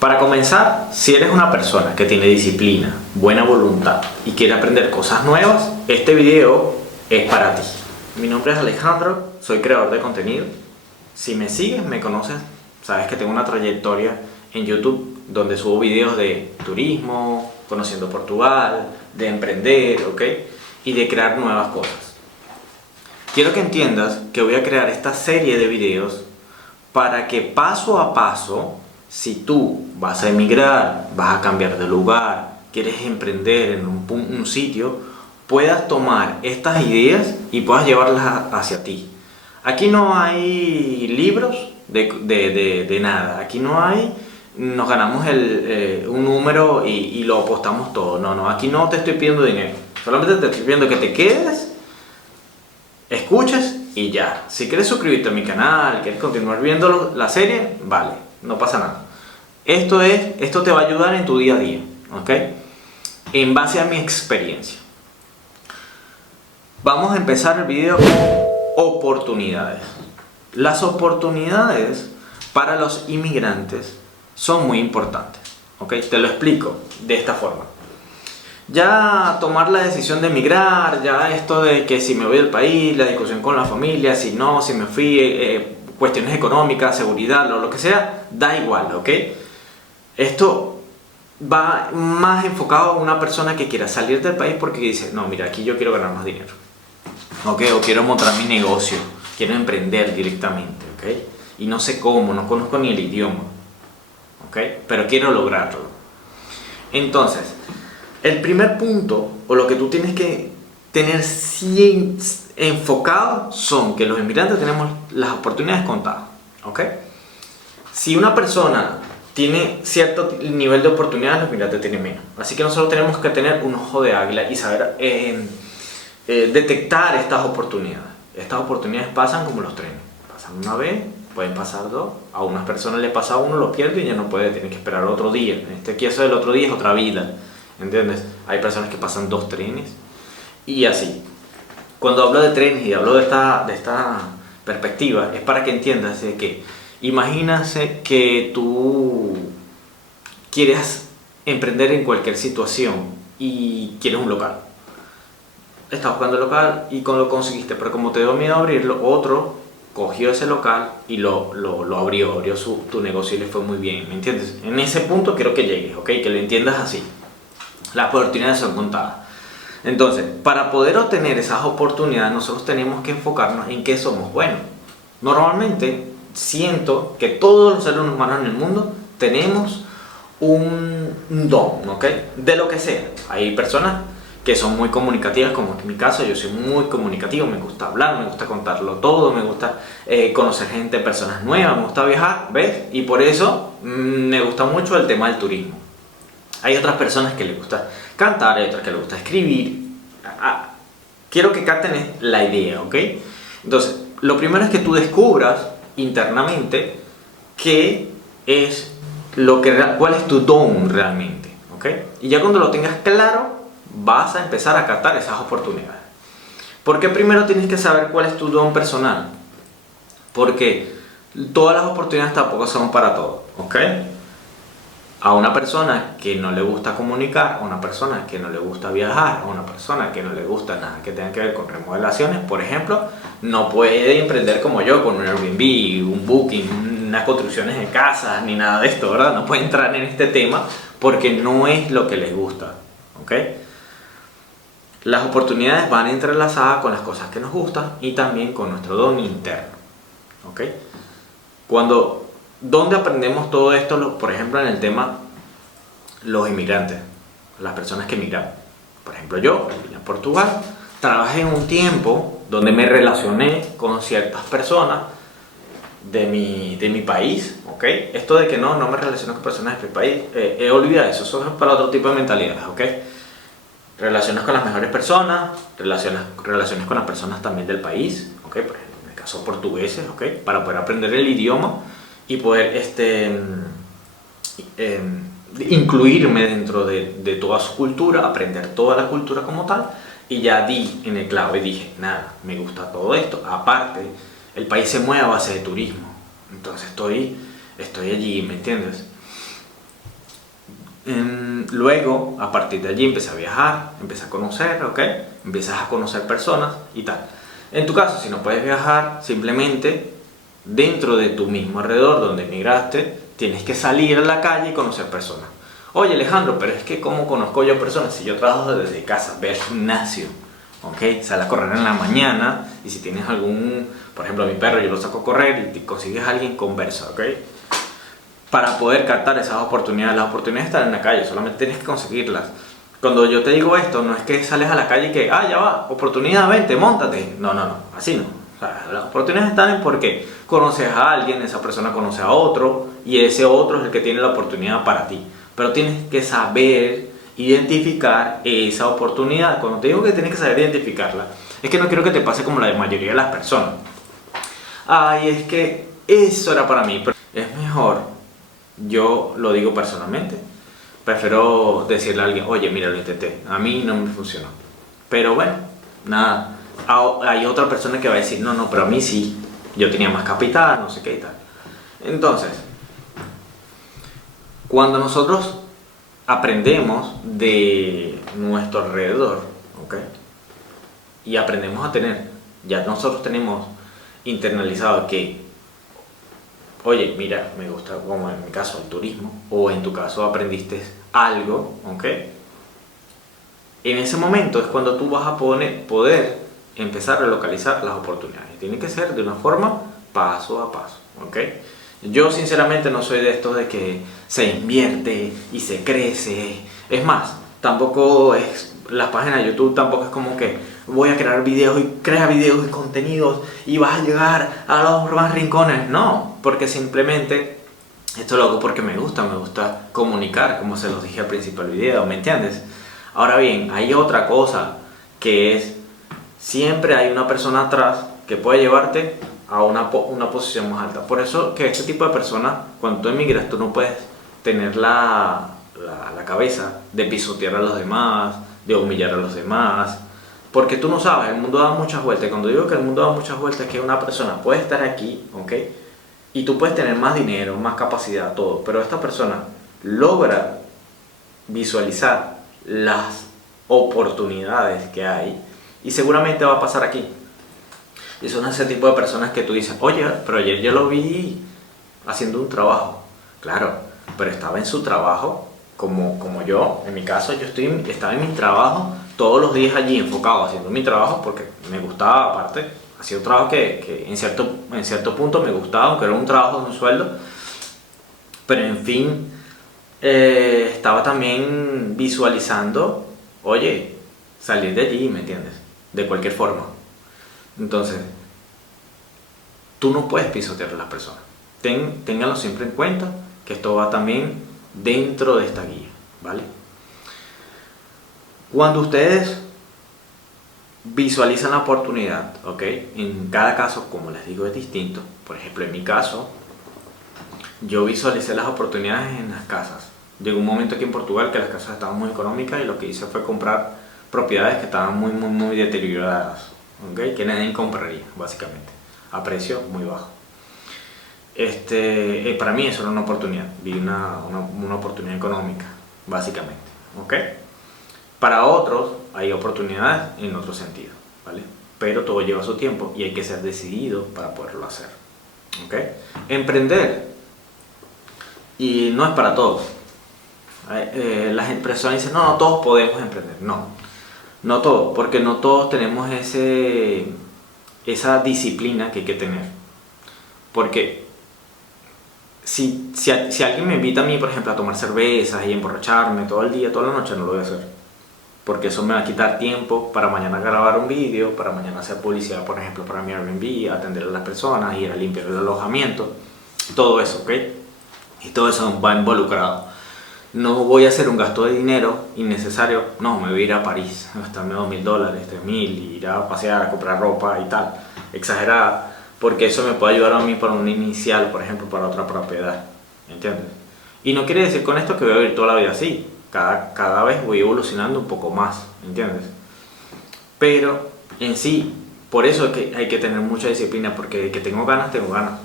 Para comenzar, si eres una persona que tiene disciplina, buena voluntad y quiere aprender cosas nuevas, este video es para ti. Mi nombre es Alejandro, soy creador de contenido. Si me sigues, me conoces, sabes que tengo una trayectoria en YouTube donde subo videos de turismo, conociendo Portugal, de emprender, ¿ok? Y de crear nuevas cosas. Quiero que entiendas que voy a crear esta serie de videos para que paso a paso, si tú vas a emigrar, vas a cambiar de lugar, quieres emprender en un sitio, puedas tomar estas ideas y puedas llevarlas hacia ti. Aquí no hay libros de nada, aquí no hay, nos ganamos un número y lo apostamos todo. No, aquí no te estoy pidiendo dinero, solamente te estoy pidiendo que te quedes, escuches y ya. Si quieres suscribirte a mi canal, quieres continuar viendo la serie, vale, no pasa nada. Esto te va a ayudar en tu día a día, ¿ok? En base a mi experiencia. Vamos a empezar el video con oportunidades. Las oportunidades para los inmigrantes son muy importantes, ¿ok? Te lo explico de esta forma. Ya tomar la decisión de emigrar, ya esto de que si me voy del país, la discusión con la familia, si no, si me fui, cuestiones económicas, seguridad, lo que sea, da igual, ¿ok? Esto va más enfocado a una persona que quiera salir del país porque dice, no, mira, aquí yo quiero ganar más dinero, ¿ok? O quiero montar mi negocio, quiero emprender directamente, ¿ok? Y no sé cómo, no conozco ni el idioma, ¿ok? Pero quiero lograrlo. Entonces, el primer punto, o lo que tú tienes que tener enfocado, son que los inmigrantes tenemos las oportunidades contadas, ¿ok? Si una persona tiene cierto nivel de oportunidades, los inmigrantes tienen menos. Así que nosotros tenemos que tener un ojo de águila y saber detectar estas oportunidades. Estas oportunidades pasan como los trenes. Pasan una vez, pueden pasar dos. A unas personas le pasa a uno, lo pierde y ya no puede, tiene que esperar otro día. En este caso del otro día es otra vida. ¿Entiendes? Hay personas que pasan 2 trenes y así. Cuando hablo de trenes y hablo de esta perspectiva, es para que entiendas de que imagínate que tú quieres emprender en cualquier situación y quieres un local. Estás buscando el local y lo conseguiste, pero como te dio miedo abrirlo, otro cogió ese local y lo abrió tu negocio y le fue muy bien, ¿me entiendes? En ese punto quiero que llegues, ¿ok? Que lo entiendas así. Las oportunidades son contadas. Entonces, para poder obtener esas oportunidades, nosotros tenemos que enfocarnos en qué somos buenos. Normalmente, siento que todos los seres humanos en el mundo tenemos un don, ¿ok? De lo que sea. Hay personas que son muy comunicativas, como en mi caso, yo soy muy comunicativo, me gusta hablar, me gusta contarlo todo, me gusta conocer gente, personas nuevas, me gusta viajar, ¿ves? Y por eso me gusta mucho el tema del turismo. Hay otras personas que les gusta cantar, hay otras que les gusta escribir. Quiero que capten la idea, ¿ok? Entonces, lo primero es que tú descubras internamente qué es cuál es tu don realmente, ¿ok? Y ya cuando lo tengas claro, vas a empezar a captar esas oportunidades. ¿Por qué primero tienes que saber cuál es tu don personal? Porque todas las oportunidades tampoco son para todos, ¿ok? A una persona que no le gusta comunicar, a una persona que no le gusta viajar, a una persona que no le gusta nada que tenga que ver con remodelaciones, por ejemplo, no puede emprender como yo con un Airbnb, un Booking, unas construcciones de casas, ni nada de esto, ¿verdad? No puede entrar en este tema porque no es lo que les gusta, ¿ok? Las oportunidades van entrelazadas con las cosas que nos gustan y también con nuestro don interno, ¿ok? ¿Dónde aprendemos todo esto? Por ejemplo, en el tema los inmigrantes, las personas que emigran. Por ejemplo, yo vine a Portugal, trabajé en un tiempo donde me relacioné con ciertas personas de mi país, ¿ok? Esto de que no me relaciono con personas de mi país, he olvidado eso es para otro tipo de mentalidades, ¿ok? Relaciones con las mejores personas, relaciones con las personas también del país, ¿ok? Por ejemplo, en el caso portugueses, ¿ok? Para poder aprender el idioma y poder incluirme dentro de toda su cultura, aprender toda la cultura como tal, y ya di en el clavo y dije, nada, me gusta todo esto. Aparte, el país se mueve a base de turismo, entonces estoy allí, ¿me entiendes? luego, a partir de allí, empecé a viajar, empecé a conocer, ¿ok? Empiezas a conocer personas y tal. En tu caso, si no puedes viajar, simplemente dentro de tu mismo alrededor donde emigraste, tienes que salir a la calle y conocer personas. Oye Alejandro, pero es que ¿cómo conozco yo personas? Si yo trabajo desde casa, ve al gimnasio, ¿ok? Sale a correr en la mañana y si tienes algún, por ejemplo a mi perro yo lo saco a correr y te consigues a alguien, conversa, ¿ok? Para poder captar esas oportunidades, las oportunidades están en la calle, solamente tienes que conseguirlas. Cuando yo te digo esto, no es que sales a la calle y que, ya va, oportunidad, vente, móntate. No, así no. O sea, las oportunidades están en porque conoces a alguien, esa persona conoce a otro y ese otro es el que tiene la oportunidad para ti. Pero tienes que saber identificar esa oportunidad. Cuando te digo que tienes que saber identificarla, es que no quiero que te pase como la mayoría de las personas. Ay, es que eso era para mí. Pero es mejor, yo lo digo personalmente, prefiero decirle a alguien, oye, mira, lo intenté, a mí no me funcionó. Pero bueno, nada, hay otra persona que va a decir, no, pero a mí sí, yo tenía más capital, no sé qué y tal. Entonces, cuando nosotros aprendemos de nuestro alrededor, ¿ok? Y aprendemos a tener, ya nosotros tenemos internalizado que, oye, mira, me gusta, como en mi caso, el turismo, o en tu caso aprendiste algo, ¿ok? En ese momento es cuando tú vas a poder empezar a localizar las oportunidades. Tiene que ser de una forma paso a paso, ¿ok? Yo sinceramente no soy de estos de que se invierte y se crece. Es más, tampoco es, las páginas de YouTube tampoco es como que voy a crear videos y crea videos y contenidos y vas a llegar a los más rincones. No, porque simplemente esto lo hago porque me gusta comunicar, como se los dije al principio del video, ¿me entiendes? Ahora bien, hay otra cosa que es, siempre hay una persona atrás que puede llevarte a una posición más alta. Por eso que este tipo de personas, cuando tú emigras, tú no puedes tener la cabeza de pisotear a los demás, de humillar a los demás, porque tú no sabes, el mundo da muchas vueltas. Cuando digo que el mundo da muchas vueltas, es que una persona puede estar aquí, ¿ok? Y tú puedes tener más dinero, más capacidad, todo, pero esta persona logra visualizar las oportunidades que hay y seguramente va a pasar aquí. Y son ese tipo de personas que tú dices, oye, pero ayer yo lo vi haciendo un trabajo. Claro, pero estaba en su trabajo, como yo, en mi caso, estaba en mi trabajo todos los días allí enfocado haciendo mi trabajo porque me gustaba aparte. Hacía un trabajo que en cierto punto me gustaba, aunque era un trabajo de un sueldo. Pero en fin, estaba también visualizando, oye, salir de allí, ¿me entiendes? De cualquier forma. Entonces, tú no puedes pisotear a las personas. Ténganlo siempre en cuenta, que esto va también dentro de esta guía, ¿vale? Cuando ustedes visualizan la oportunidad, ¿ok? En cada caso, como les digo, es distinto. Por ejemplo, en mi caso, yo visualicé las oportunidades en las casas. Llegó un momento aquí en Portugal que las casas estaban muy económicas y lo que hice fue comprar propiedades que estaban muy deterioradas, ¿ok? Que nadie compraría, básicamente, a precio muy bajo. Para mí eso era una oportunidad, vi una oportunidad económica, básicamente, ¿ok? Para otros hay oportunidades en otro sentido, ¿vale? Pero todo lleva su tiempo y hay que ser decidido para poderlo hacer, ¿ok? Emprender, y no es para todos. Las personas dicen, no todos podemos emprender. No todos, porque no todos tenemos esa disciplina que hay que tener. Porque si alguien me invita a mí, por ejemplo, a tomar cervezas y emborracharme todo el día, toda la noche, no lo voy a hacer. Porque eso me va a quitar tiempo para mañana grabar un vídeo, para mañana hacer publicidad, por ejemplo, para mi Airbnb, atender a las personas, ir a limpiar el alojamiento, todo eso, ¿ok? Y todo eso va involucrado. No voy a hacer un gasto de dinero innecesario, no, me voy a ir a París, gastarme $2.000, $3.000, ir a pasear, a comprar ropa y tal, exagerada, porque eso me puede ayudar a mí para un inicial, por ejemplo, para otra propiedad, ¿entiendes? Y no quiere decir con esto que voy a vivir toda la vida así, cada vez voy evolucionando un poco más, ¿entiendes? Pero en sí, por eso es que hay que tener mucha disciplina, porque de que tengo ganas, tengo ganas.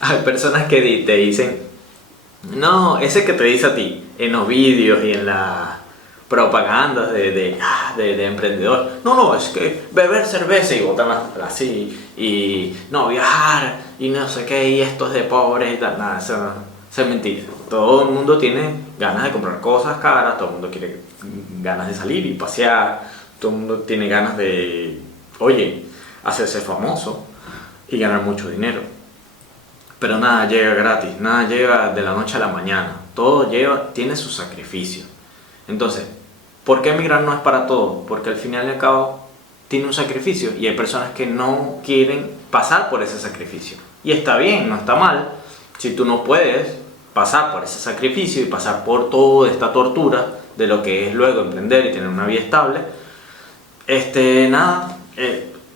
Hay personas que te dicen, No, ese que te dice a ti en los vídeos y en las propagandas de emprendedor. No, no, es que beber cerveza y botan así. Y no, viajar y no sé qué, y esto es de pobres y tal. Nada, eso es mentira. Todo el mundo tiene ganas de comprar cosas caras, todo el mundo quiere ganas de salir y pasear, todo el mundo tiene ganas de, oye, hacerse famoso y ganar mucho dinero. Pero nada llega gratis, nada llega de la noche a la mañana, todo tiene su sacrificio. Entonces, ¿por qué emigrar no es para todos? Porque al final y al cabo tiene un sacrificio y hay personas que no quieren pasar por ese sacrificio. Y está bien, no está mal. Si tú no puedes pasar por ese sacrificio y pasar por toda esta tortura de lo que es luego emprender y tener una vida estable, nada,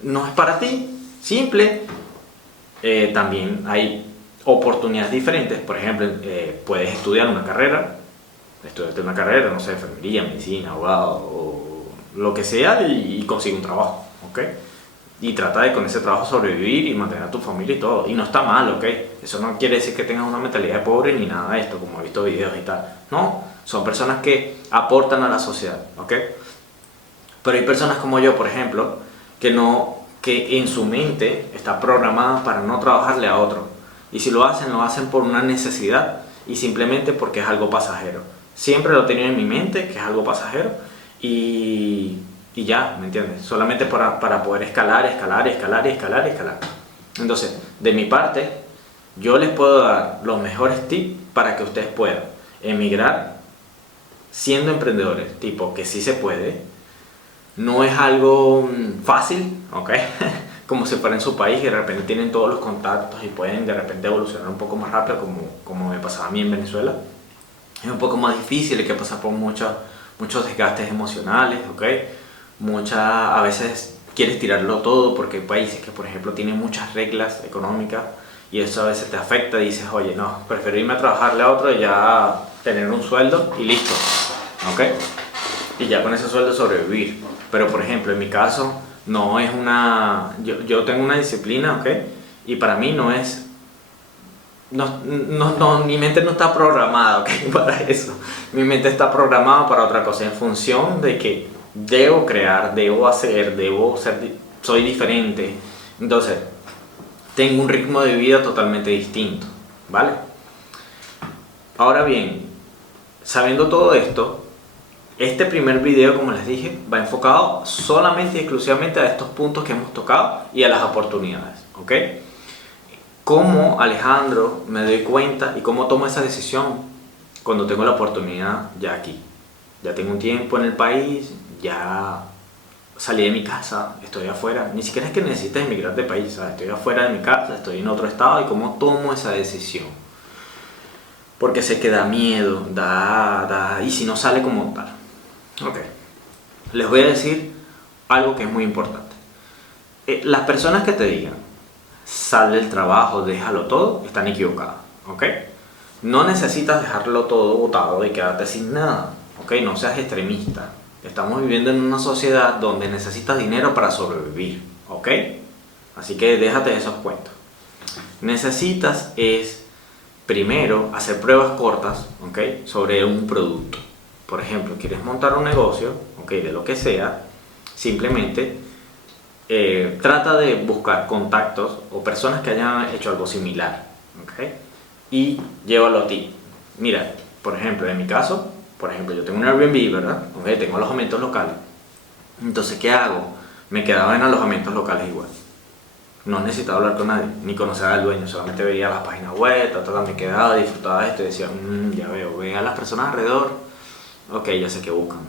no es para ti, simple. También hay oportunidades diferentes. Por ejemplo, puedes estudiar una carrera, no sé, enfermería, medicina, abogado o lo que sea, y consigue un trabajo, ¿ok? Y trata de con ese trabajo sobrevivir y mantener a tu familia y todo. Y no está mal, ¿ok? Eso no quiere decir que tengas una mentalidad de pobre ni nada de esto, como he visto videos y tal. No, son personas que aportan a la sociedad, ¿ok? Pero hay personas como yo, por ejemplo, que en su mente está programada para no trabajarle a otro. Y si lo hacen por una necesidad y simplemente porque es algo pasajero. Siempre lo he tenido en mi mente, que es algo pasajero, y ya, ¿me entiendes? Solamente para poder escalar. Entonces, de mi parte, yo les puedo dar los mejores tips para que ustedes puedan emigrar siendo emprendedores, tipo que sí se puede. No es algo fácil, ¿ok? Como si fuera en su país y de repente tienen todos los contactos y pueden de repente evolucionar un poco más rápido, como me pasaba a mí en Venezuela. Es un poco más difícil, hay que pasar por muchos desgastes emocionales, ¿ok? A veces quieres tirarlo todo porque hay países que, por ejemplo, tienen muchas reglas económicas y eso a veces te afecta y dices, oye, no, prefiero irme a trabajarle a otro y ya tener un sueldo y listo, ¿ok? Y ya con ese sueldo sobrevivir. Pero, por ejemplo, en mi caso, no es una... Yo tengo una disciplina, ¿ok? Y para mí no es... mi mente no está programada, ¿ok? Para eso. Mi mente está programada para otra cosa, en función de que debo crear, debo hacer, soy diferente. Entonces, tengo un ritmo de vida totalmente distinto, ¿vale? Ahora bien, sabiendo todo esto, este primer video, como les dije, va enfocado solamente y exclusivamente a estos puntos que hemos tocado y a las oportunidades, ¿ok? ¿Cómo, Alejandro, me doy cuenta y cómo tomo esa decisión cuando tengo la oportunidad ya aquí? Ya tengo un tiempo en el país, ya salí de mi casa, estoy afuera. Ni siquiera es que necesites emigrar de país, ¿sabes? Estoy afuera de mi casa, estoy en otro estado. ¿Y cómo tomo esa decisión? Porque sé que da miedo, y si no sale como tal. Ok, les voy a decir algo que es muy importante. Las personas que te digan, sal del trabajo, déjalo todo, están equivocadas, ¿ok? No necesitas dejarlo todo botado y quedarte sin nada, ¿ok? No seas extremista. Estamos viviendo en una sociedad donde necesitas dinero para sobrevivir, ¿ok? Así que déjate de esos cuentos. Necesitas primero hacer pruebas cortas, ¿ok? Sobre un producto. Por ejemplo, quieres montar un negocio, ¿ok? De lo que sea, simplemente trata de buscar contactos o personas que hayan hecho algo similar, ¿ok? Y llévalo a ti. Mira, por ejemplo, en mi caso, yo tengo un Airbnb, ¿verdad? ¿Ok? Tengo alojamientos locales. Entonces, ¿qué hago? Me quedaba en alojamientos locales igual. No necesitaba hablar con nadie, ni conocer al dueño, solamente veía las páginas web, me quedaba, disfrutaba de esto y decía, ya veo, a las personas alrededor, ok, ya sé qué buscan,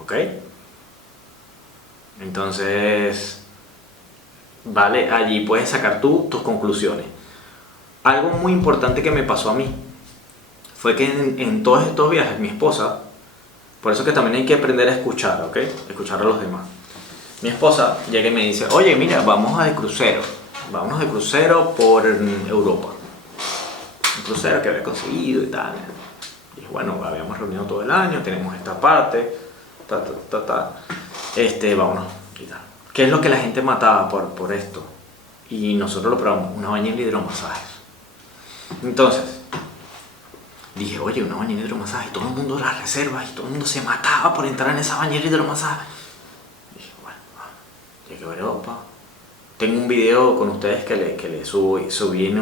ok. Entonces, vale, allí puedes sacar tus conclusiones. Algo muy importante que me pasó a mí fue que en todos estos viajes, mi esposa, por eso que también hay que aprender a escuchar, ok, escuchar a los demás. Mi esposa llega y me dice, oye, mira, vámonos de crucero por Europa. Un crucero que había conseguido y tal. Y bueno, habíamos reunido todo el año, tenemos esta parte, vámonos y tal. ¿Qué es lo que la gente mataba por esto? Y nosotros lo probamos, una bañera y hidromasajes. Entonces, dije, oye, una bañera de hidromasaje, y todo el mundo las reserva, y todo el mundo se mataba por entrar en esa bañera de hidromasaje. Dije, bueno, llegué a Europa. Tengo un video con ustedes que le subí en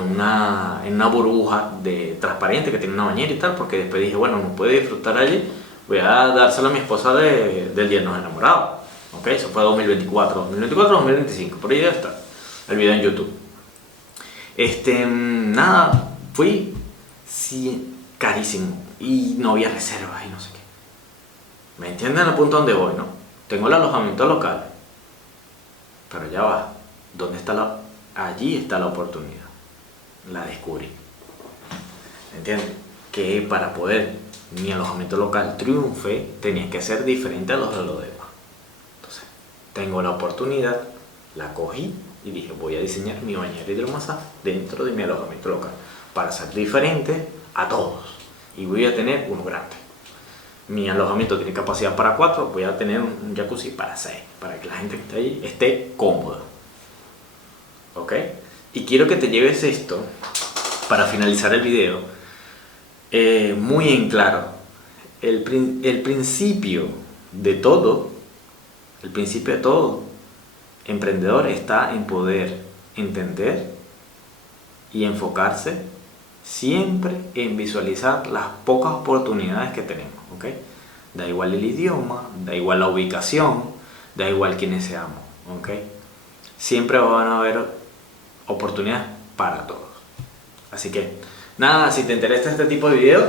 una burbuja transparente que tiene una bañera y tal, porque después dije, bueno, no puedo disfrutar allí, voy a dárselo a mi esposa del Día de los Enamorados. Ok, eso fue 2024-2025, por ahí debe estar el video en YouTube. Nada, fui, sí, carísimo, y no había reservas y no sé qué. ¿Me entienden el punto donde voy, no? Tengo el alojamiento local, pero ya va, ¿dónde está allí está la oportunidad? La descubrí. ¿Entiendes? Que para poder mi alojamiento local triunfe, tenía que ser diferente a los demás. Entonces, tengo la oportunidad, la cogí y dije, voy a diseñar mi bañera hidromasaje dentro de mi alojamiento local para ser diferente a todos. Y voy a tener uno grande. Mi alojamiento tiene capacidad para 4, voy a tener un jacuzzi para 6, para que la gente que esté ahí esté cómoda. ¿Ok? Y quiero que te lleves esto, para finalizar el video, muy en claro. El principio de todo, emprendedor, está en poder entender y enfocarse siempre en visualizar las pocas oportunidades que tenemos, ¿ok? Da igual el idioma, da igual la ubicación, da igual quiénes seamos, ¿ok? Siempre van a haber oportunidades para todos. Así que, nada, si te interesa este tipo de videos,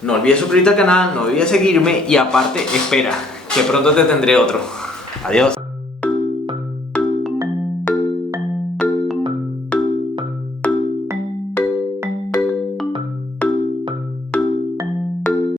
no olvides suscribirte al canal, no olvides seguirme y aparte, espera, que pronto te tendré otro. Adiós.